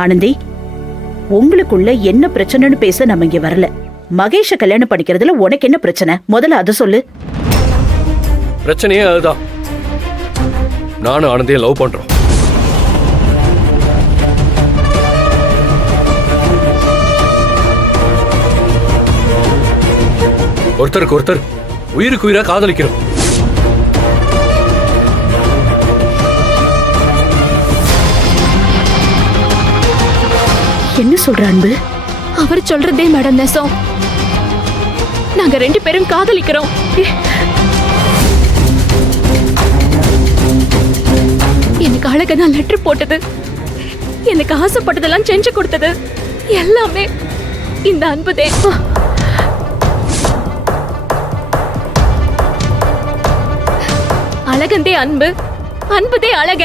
ஆனந்தி, உங்களுக்குள்ள என்ன பிரச்சனைன்னு பேச நம்ம இங்க வரல. மகேஷ கல்யாணம் பண்ணிக்கிறதுல உனக்கு என்ன பிரச்சனை? முதல்ல அத சொல்லு. பிரச்சனையே அதுதான். நானும் ஆனந்தியும் லவ் பண்றோம். ஒருத்தருக்கு ஒருத்தர் உயிருக்கு உயிரா காதலிக்கிறோம். என்ன சொல்ற அன்பு? அவர் சொல்றதே மேடம் நெசம். நாங்க 2 பேரும் காதலிக்கிறோம். எனக்கு அழக நான் லெட்டர் போட்டது, எனக்கு ஆசைப்பட்டதெல்லாம் செஞ்சு கொடுத்தது எல்லாமே இந்த அன்புதே. அழகந்தே அன்பு, அன்புதே அழக.